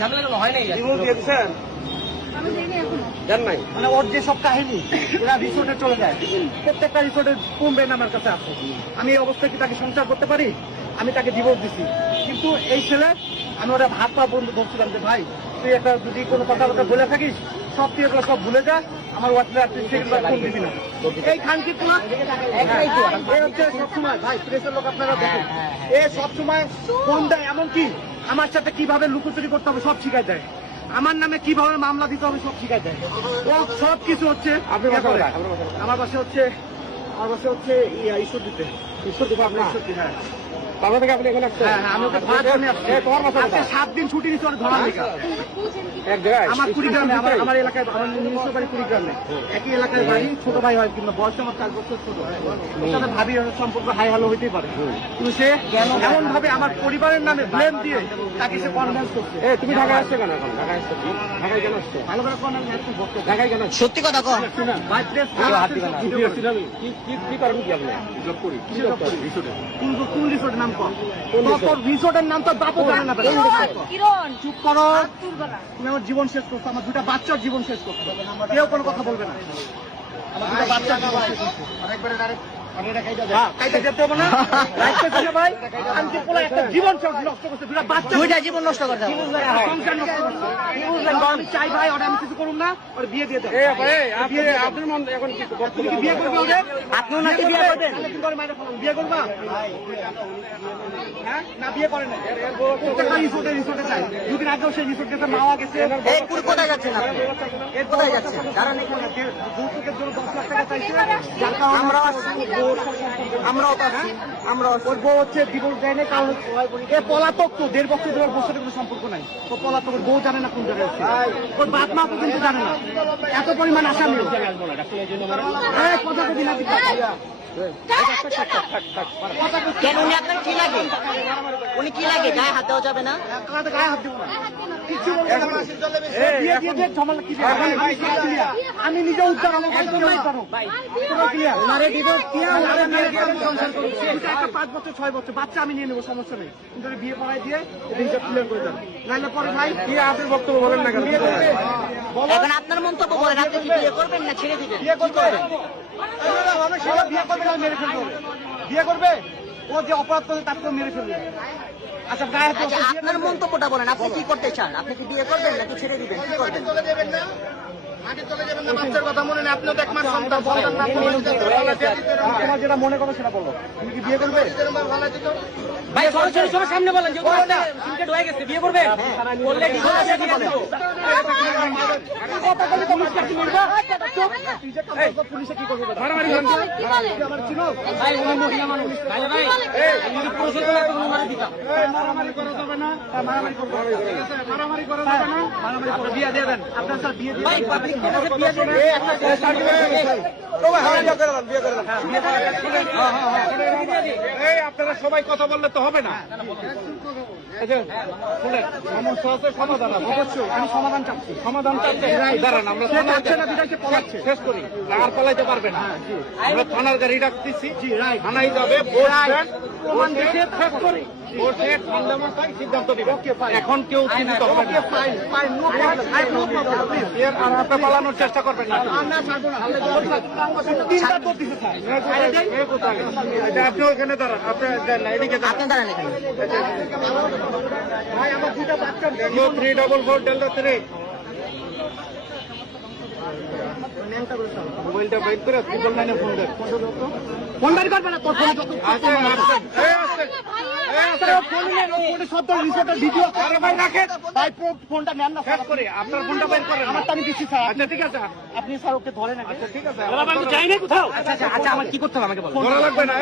ঝামেলা হয় নাই। জান নাই মানে ওর যে সব কাহিনী এরা রিসোর্টে চলে যায়, প্রত্যেকটা রিসোর্টে কমবেন আমার কাছে আছে। আমি এই অবস্থায় কি তাকে সংসার করতে পারি? আমি তাকে ডিভোর্স দিছি, কিন্তু এই ছেলে আমি ওরা হাত পা বন্ধু ধরছিলাম যে ভাই তুই একটা যদি কোনো কথাবার্তা বলে থাকিস সব তুই এগুলো সব ভুলে যা, আমার হোয়াটসঅ্যাপ ফোন দিবি না। এই খানকি তোমার হচ্ছে সবসময় ভাই প্রেসের লোক আপনারা দেখেন, এ সবসময় ফোন দেয়, এমনকি আমার সাথে কিভাবে লুকোচুরি করতে হবে সব শিখাই দেয়, আমার নামে কিভাবে মামলা দিতে হবে সব শিখাই দেয়। ও সব কিছু হচ্ছে আমার বাসা হচ্ছে ঈশ্বর দিতে আপনার ঈশ্বর দিতে। হ্যাঁ তারপর থেকে আপনি এখানে আসছেন? হ্যাঁ আমি ওকে ধরার জন্য আসছি। তোমার বাসা 7 দিন ছুটি নিচ্ছি ওর ধরার লেগে। এক জায়গায় আমার কুড়িগ্রামে, আমার এলাকায়, আমার নিজস্ব বাড়ি কুড়িগ্রামে, একই এলাকার বাড়ি, ছোট ভাই হয় কিন্তু বয়স আমার 4 বছর ছোট। ওর সাথে ভাবি সম্পর্ক হাই হ্যালো হইতেই পারে, কিন্তু সে এমন ভাবে আমার পরিবারের নামে ব্লেম দিয়ে তাকে সে কনভিন্স করছে। তুমি ঢাকায় আসছো কেন? এখন ঢাকায় আসছো, ঢাকায় কেন আসছো? ভালো করে কোন ঢাকায় কেন? সত্যি কথা কও ভাই, প্রেস কি করেন কি আপনি? জব করি। কি জব করি? রিসোর্টে। কোন রিসোর্টের নাম কর? তোর রিসোর্টের নাম তো বাপও জানে না। কিরণ চুপ করো, তুমি আমার জীবন শেষ করছো, আমার 2টা বাচ্চার জীবন শেষ করছো, কেউ কোনো কথা বলবে না। আমার 2টা বাচ্চার জীবন শেষ করছো। জীবন নষ্ট করতে আমি চাই ভাই, ওটা আমি কিছু করুন না, ওর বিয়ে দিয়ে দেবো। বিয়ে করবো ওদের, আপনিও নাকি বিয়ে করবেন? বিয়ে করবা না? বিয়ে করেন না, রিসোর্টে চাই। 2 দিন আগেও সেই রিসোর্ট গেছে, মাওয়া গেছে। কোথায় যাচ্ছেন? কোথায় যাচ্ছেন? কারণ এখানে যৌতুকের জন্য 10 লাখ টাকা চাইছে। আমরা ওর বউ হচ্ছে ডিভোর্স দেয় না, কারণ এ পলাতক, তো 1.5 বছর ধরে ওর সাথে কোনো সম্পর্ক নাই। ও পলাতক, ওর বউ জানে না কোন জায়গায় আছে, ওর বাপ মা কিন্তু জানে না। এত পরিমাণ আসামি কথা কবি না। কেন উনি আপনার কি লাগে? উনি কি লাগে? গায়ে হাত দেওয়া যাবে না? গায়ে হাত দেবো না, আমি নিজে উদ্ধার, আমার একটা 5 বছর 6 বছর বাচ্চা আমি নিয়ে নেবো, সমস্যা নেই, কিন্তু বিয়ে পড়াই দিয়ে ক্লিয়ার করে দেন। নাহলে পরে ভাই কি আপনার বক্তব্য বলেন না? এখন আপনার মন্তব্য বলেন, আপনি কি বিয়ে করবেন না ছেড়ে দিবেন? বিয়ে করবে, বিয়ে করবে না মেরে ফেলবে, বিয়ে করবে, ও যে অপরাধ করে তাকে মেরে ফেলবে। আচ্ছা আপনার মন্তব্যটা বলেন, আপনি কি করতে চান? আপনি কি বিয়ে করবেন নাকি ছেড়ে দিবেন? কি করবেন? বাচ্চার কথা মনে নেই, আপনিও তো এক মাস সন্তান, তোমার যেটা মনে করো সেটা বলো। তুমি কি বিয়ে করবে? ভাই সরাসরি সবার সামনে বলেন যে হয়ে গেছে, বিয়ে করবে? পুলিশে কি করবে? মারামারি করা যাবে না, মারামারি করা যাবে না, বিয়ে দিয়ে দেন আপনার স্যার, বিয়ে দিয়ে আপনারা সবাই কথা বললে তো হবে না। সমস্যা আছে, সমাধান অবশ্যই আমি সমাধান চাচ্ছি। সমাধান চাচ্ছে দাঁড়ান, আমরা পলাচ্ছে শেষ করি, আর পলাইতে পারবে না। আমরা থানার গাড়ি ডাকতেছি, থানায় যাবে, সিদ্ধান্ত দিবে। এখন কেউ চিন্তিত হবে না, আপনি পালানোর চেষ্টা করবেন না। আপনি ওখানে দাঁড়ান, আপনি এদিকে দাঁড়ান। 344 ডেল্টা 3 মোবাইলটা বাইক করে 999 ফোন দেন। ফোন বাইর করবে না, তোর ফোন ফোনটা নেন না, আপনার ফোনটা বের করেন, আমারটা আমি দিচ্ছি স্যার। আচ্ছা ঠিক আছে, আপনি স্যার ওকে ধরেন। আচ্ছা ঠিক আছে, যাই না কোথাও। আচ্ছা আমার কি করতে হবে আমাকে বলো। ধরা লাগবে না,